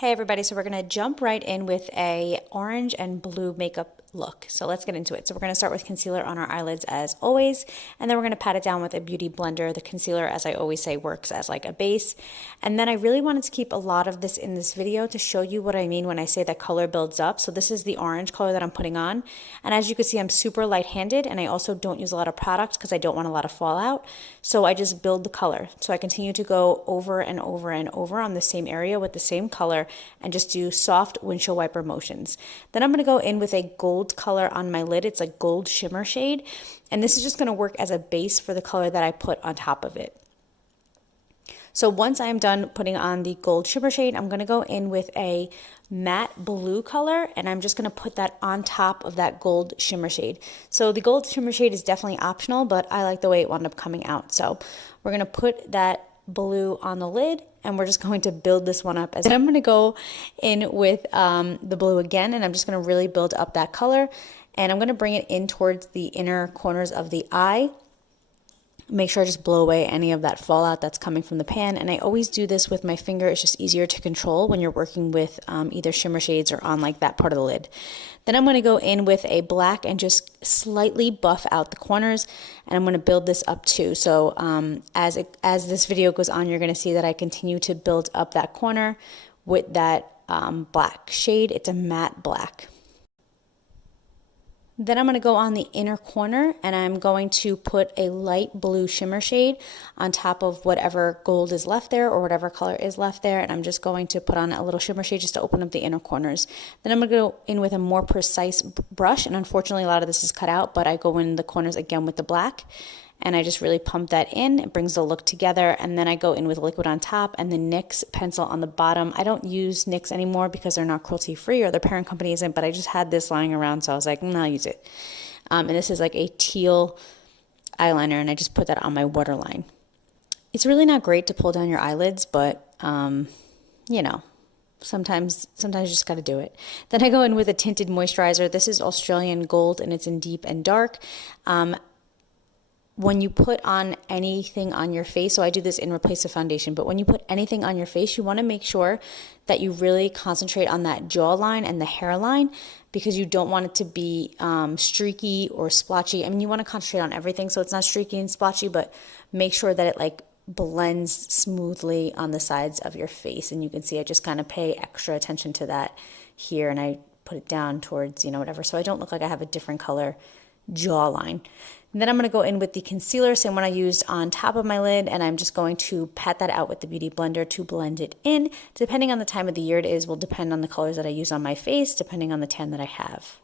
Hey everybody, so we're going to jump right in with a orange and blue makeup look. So let's get into it. So we're going to start with concealer on our eyelids as always, and then we're going to pat it down with a beauty blender. The concealer, as I always say, works as like a base. And then I really wanted to keep a lot of this in this video to show you what I mean when I say that color builds up. So this is the orange color that I'm putting on. And as you can see, I'm super light-handed, and I also don't use a lot of product because I don't want a lot of fallout. So I just build the color. So I continue to go over and over and over on the same area with the same color and just do soft windshield wiper motions. Then I'm going to go in with a gold color on my lid. It's a gold shimmer shade, and this is just going to work as a base for the color that I put on top of it. So once I'm done putting on the gold shimmer shade, I'm going to go in with a matte blue color, and I'm just going to put that on top of that gold shimmer shade. So the gold shimmer shade is definitely optional, but I like the way it wound up coming out. So we're going to put that blue on the lid, and we're just going to build this one up. And I'm going to go in with the blue again, and I'm just going to really build up that color, and I'm going to bring it in towards the inner corners of the eye. Make sure I just blow away any of that fallout that's coming from the pan. And I always do this with my finger. It's just easier to control when you're working with either shimmer shades or on like that part of the lid. Then I'm going to go in with a black and just slightly buff out the corners, and I'm going to build this up too. So as this video goes on, you're going to see that I continue to build up that corner with that black shade. It's a matte black. Then I'm going to go on the inner corner, and I'm going to put a light blue shimmer shade on top of whatever gold is left there or whatever color is left there. And I'm just going to put on a little shimmer shade just to open up the inner corners. Then I'm going to go in with a more precise brush, and unfortunately a lot of this is cut out, but I go in the corners again with the black. And I just really pump that in. It brings the look together. And then I go in with liquid on top and the NYX pencil on the bottom. I don't use NYX anymore because they're not cruelty free, or their parent company isn't, but I just had this lying around, so I was like, I'll use it. And this is like a teal eyeliner, and I just put that on my waterline. It's really not great to pull down your eyelids, but you know, sometimes you just got to do it. Then I go in with a Tinted Moisturizer. This is Australian Gold, and it's in deep and dark. When you put on anything on your face, so I do this in replace of foundation, but when you put anything on your face, you want to make sure that you really concentrate on that jawline and the hairline, because you don't want it to be streaky or splotchy. I mean, you want to concentrate on everything so it's not streaky and splotchy, but make sure that it like blends smoothly on the sides of your face. And you can see I just kind of pay extra attention to that here, and I put it down towards, you know, whatever, so I don't look like I have a different color jawline. And then I'm going to go in with the concealer, same one I used on top of my lid, and I'm just going to pat that out with the Beauty Blender to blend it in. Depending on the time of the year it is, will depend on the colors that I use on my face, depending on the tan that I have.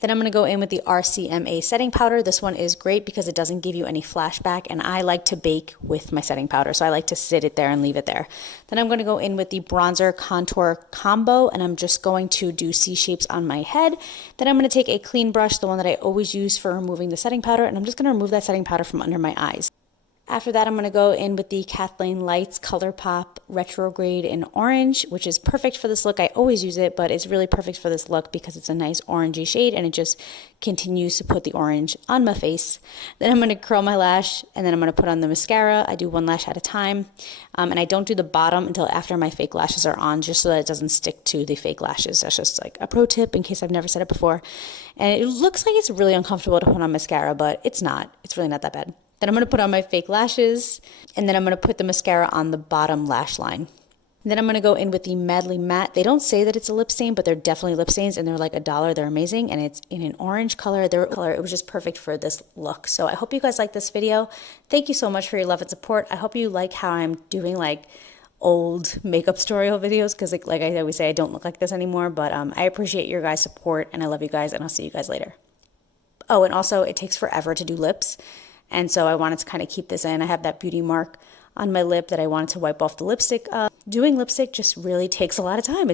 Then I'm going to go in with the Rcma setting powder. This one is great because it doesn't give you any flashback, and I like to bake with my setting powder, so I like to sit it there and leave it there. Then I'm going to go in with the bronzer contour combo, and I'm just going to do C shapes on my head. Then I'm going to take a clean brush, the one that I always use for removing the setting powder, and I'm just going to remove that setting powder from under my eyes. After that, I'm going to go in with the Kathleen Lights ColourPop Retrograde in orange, which is perfect for this look. I always use it, but it's really perfect for this look because it's a nice orangey shade, and it just continues to put the orange on my face. Then I'm going to curl my lash, and then I'm going to put on the mascara. I do one lash at a time, and I don't do the bottom until after my fake lashes are on, just so that it doesn't stick to the fake lashes. That's just like a pro tip in case I've never said it before. And it looks like it's really uncomfortable to put on mascara, but it's not. It's really not that bad. Then I'm going to put on my fake lashes, and then I'm going to put the mascara on the bottom lash line. And then I'm going to go in with the Madly Matte. They don't say that it's a lip stain, but they're definitely lip stains, and they're like $1. They're amazing, and it's in an orange color. Their color, it was just perfect for this look. So I hope you guys like this video. Thank you so much for your love and support. I hope you like how I'm doing like old makeup tutorial videos, because like I always say, I don't look like this anymore, but I appreciate your guys' support, and I love you guys, and I'll see you guys later. Oh, and also it takes forever to do lips. And so I wanted to kind of keep this in. I have that beauty mark on my lip that I wanted to wipe off the lipstick. Doing lipstick just really takes a lot of time.